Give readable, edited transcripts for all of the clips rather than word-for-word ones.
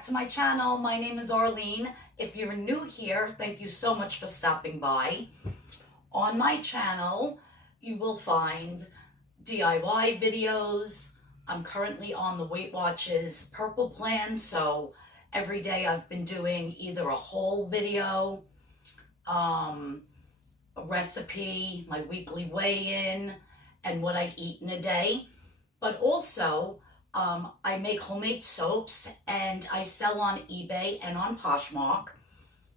back to my channel. My name is Arlene. If you're new here, thank you so much for stopping by. On my channel, you will find DIY videos. I'm currently on the Weight Watchers Purple Plan, so every day I've been doing either a whole video, a recipe, my weekly weigh-in, and what I eat in a day. But also, I make homemade soaps and I sell on eBay and on Poshmark.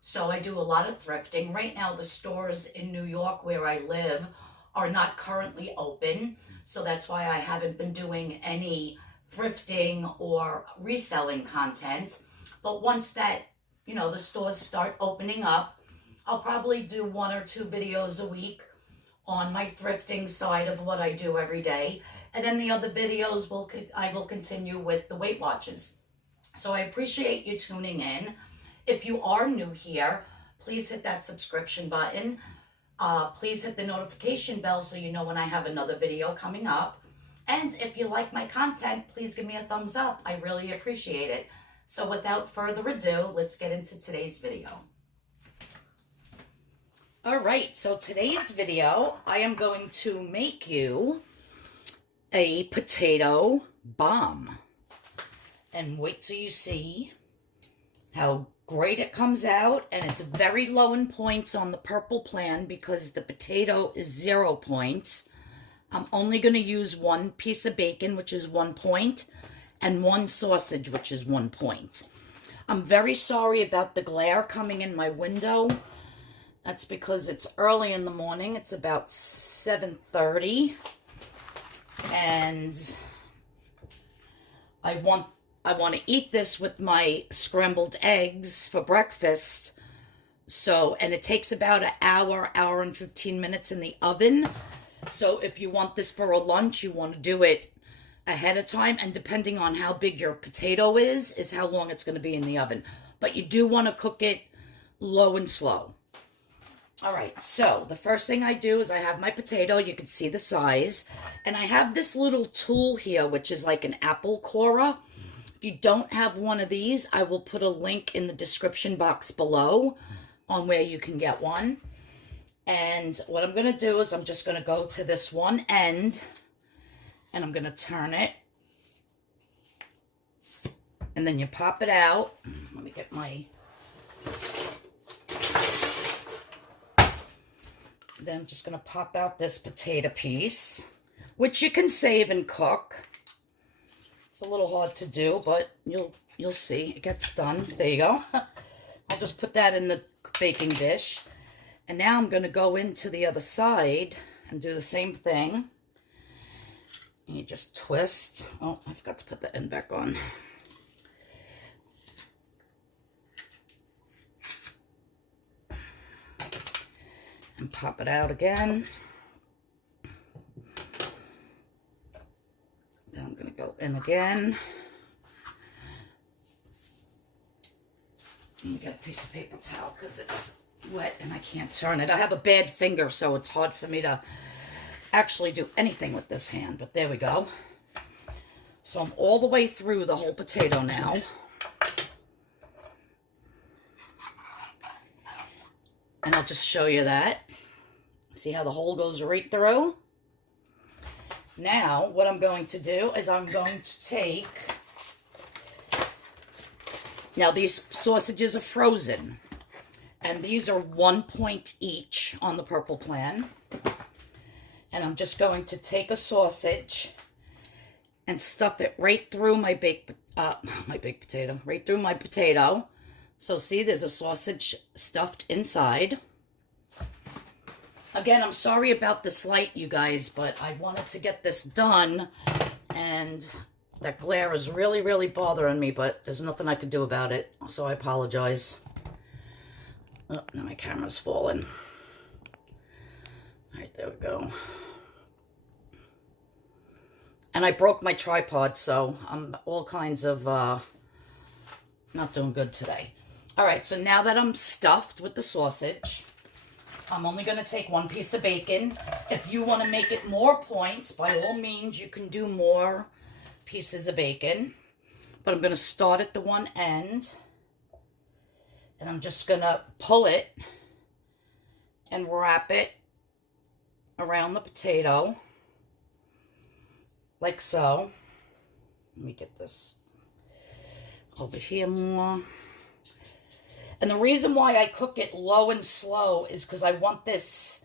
So I do a lot of thrifting. Right now, the stores in New York where I live are not currently open. So that's why I haven't been doing any thrifting or reselling content. But once that, the stores start opening up, I'll probably do 1 or 2 videos a week on my thrifting side of what I do every day. And then the other videos I will continue with the Weight Watchers. So I appreciate you tuning in. If you are new here, please hit that subscription button. Please hit the notification bell so you know when I have another video coming up. And if you like my content, please give me a thumbs up. I really appreciate it. So without further ado, let's get into today's video. All right, so today's video, I am going to make you a potato bomb. And wait till you see how great it comes out. And it's very low in points on the purple plan because the potato is 0 points. I'm only going to use 1 piece of bacon, which is 1 point, and 1 sausage, which is 1 point. I'm very sorry about the glare coming in my window. That's because it's early in the morning. It's about 7:30. And I want to eat this with my scrambled eggs for breakfast. So, and it takes about an hour and 15 minutes in the oven. So if you want this for a lunch, you want to do it ahead of time. And depending on how big your potato is how long it's going to be in the oven. But you do want to cook it low and slow. All right, so the first thing I do is I have my potato. You can see the size. And I have this little tool here, which is like an apple corer. If you don't have one of these, I will put a link in the description box below on where you can get one. And what I'm going to do is I'm just going to go to this one end, and I'm going to turn it. And then you pop it out. Let me get my... Then I'm just going to pop out this potato piece, which you can save and cook. It's a little hard to do, but you'll see. It gets done. There you go. I'll just put that in the baking dish. And now I'm going to go into the other side and do the same thing. And you just twist. Oh, I forgot to put the end back on. And pop it out again. Then I'm going to go in again. And you get a piece of paper towel because it's wet and I can't turn it. I have a bad finger, so it's hard for me to actually do anything with this hand. But there we go. So I'm all the way through the whole potato now. And I'll just show you that. See how the hole goes right through? Now, what I'm going to do is I'm going to take... Now, these sausages are frozen. And these are 1 point each on the purple plan. And I'm just going to take a sausage and stuff it right through my baked potato. Right through my potato. So see, there's a sausage stuffed inside. Again, I'm sorry about this light, you guys, but I wanted to get this done, and that glare is really, really bothering me, but there's nothing I can do about it, so I apologize. Oh, now my camera's falling. All right, there we go. And I broke my tripod, so I'm all kinds of not doing good today. All right, so now that I'm stuffed with the sausage, I'm only going to take 1 piece of bacon. If you want to make it more points, by all means, you can do more pieces of bacon. but I'm going to start at the one end, and I'm just going to pull it and wrap it around the potato, like so. Let me get this over here more. And the reason why I cook it low and slow is because I want this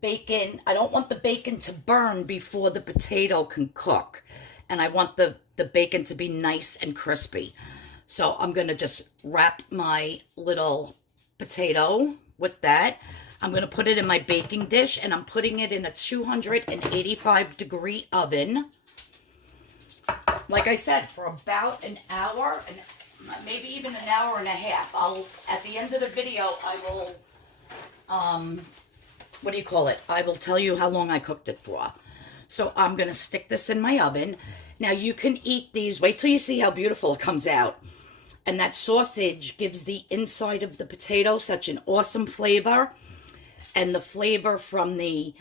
bacon, I don't want the bacon to burn before the potato can cook. And I want the bacon to be nice and crispy. So I'm going to just wrap my little potato with that. I'm going to put it in my baking dish, and I'm putting it in a 285-degree oven. Like I said, for about an hour, and maybe even an hour and a half. At the end of the video, I will, what do you call it? I will tell you how long I cooked it for. So I'm going to stick this in my oven. Now you can eat these. Wait till you see how beautiful it comes out. And that sausage gives the inside of the potato such an awesome flavor. And the flavor from the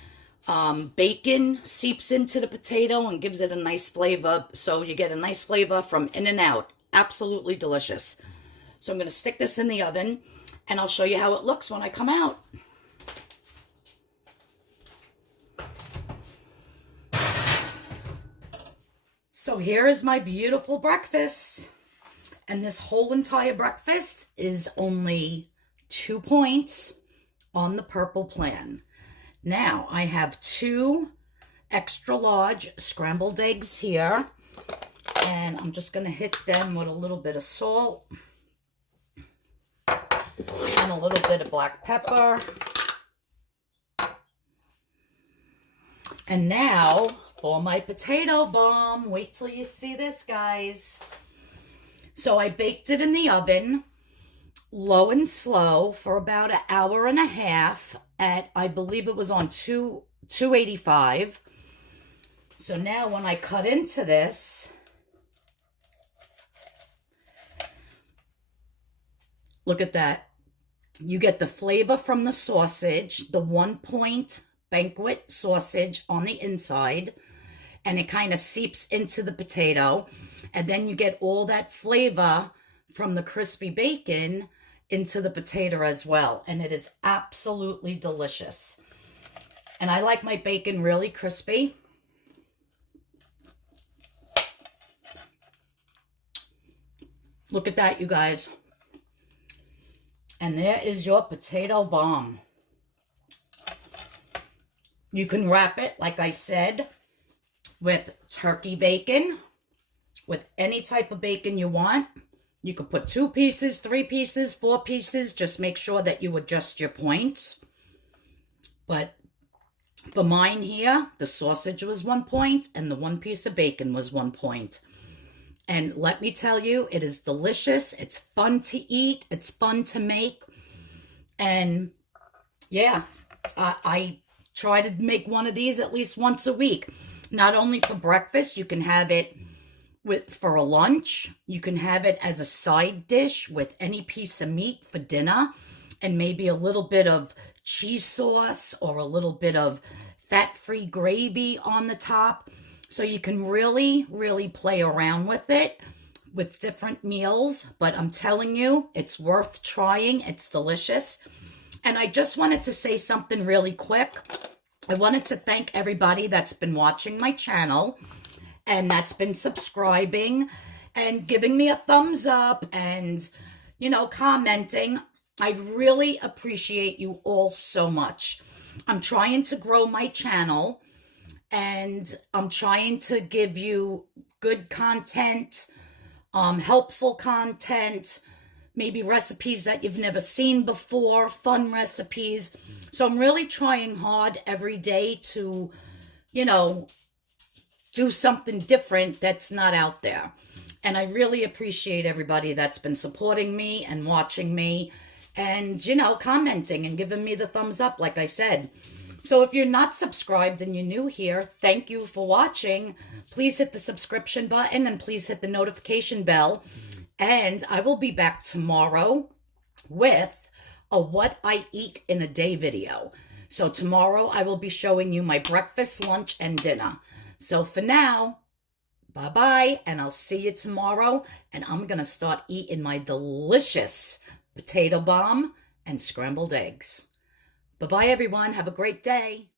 bacon seeps into the potato and gives it a nice flavor. So you get a nice flavor from in and out. Absolutely delicious. So I'm going to stick this in the oven, and I'll show you how it looks when I come out. So here is my beautiful breakfast. And this whole entire breakfast is only 2 points on the Purple Plan. Now, I have 2 extra large scrambled eggs here. And I'm just going to hit them with a little bit of salt. And a little bit of black pepper. And now, for my potato bomb. Wait till you see this, guys. So I baked it in the oven, low and slow, for about an hour and a half at, I believe it was on 285. So now when I cut into this, look at that. You get the flavor from the sausage, the 1-point Banquet sausage on the inside, and it kind of seeps into the potato. And then you get all that flavor from the crispy bacon into the potato as well. And it is absolutely delicious. And I like my bacon really crispy. Look at that, you guys. And there is your potato bomb. You can wrap it, like I said, with turkey bacon, with any type of bacon you want. You could put 2 pieces, 3 pieces, 4 pieces. Just make sure that you adjust your points. But for mine here, the sausage was 1 point and the 1 piece of bacon was 1 point. And let me tell you, it is delicious. It's fun to eat. It's fun to make. And yeah, I try to make one of these at least once a week. Not only for breakfast, you can have it for a lunch. You can have it as a side dish with any piece of meat for dinner, and maybe a little bit of cheese sauce or a little bit of fat-free gravy on the top. So you can really, really play around with it with different meals. But I'm telling you, it's worth trying. It's delicious. And I just wanted to say something really quick. I wanted to thank everybody that's been watching my channel and that's been subscribing and giving me a thumbs up and, you know, commenting. I really appreciate you all so much. I'm trying to grow my channel, and I'm trying to give you good content, helpful content, maybe recipes that you've never seen before, fun recipes. So I'm really trying hard every day to, you know, do something different that's not out there. And I really appreciate everybody that's been supporting me and watching me and, you know, commenting and giving me the thumbs up, like I said. So if you're not subscribed and you're new here, thank you for watching. Please hit the subscription button and please hit the notification bell. And I will be back tomorrow with a what I eat in a day video. So tomorrow I will be showing you my breakfast, lunch, and dinner. So for now, Bye-bye, and I'll see you tomorrow, and I'm going to start eating my delicious potato bomb and scrambled eggs. Bye-bye, everyone. Have a great day.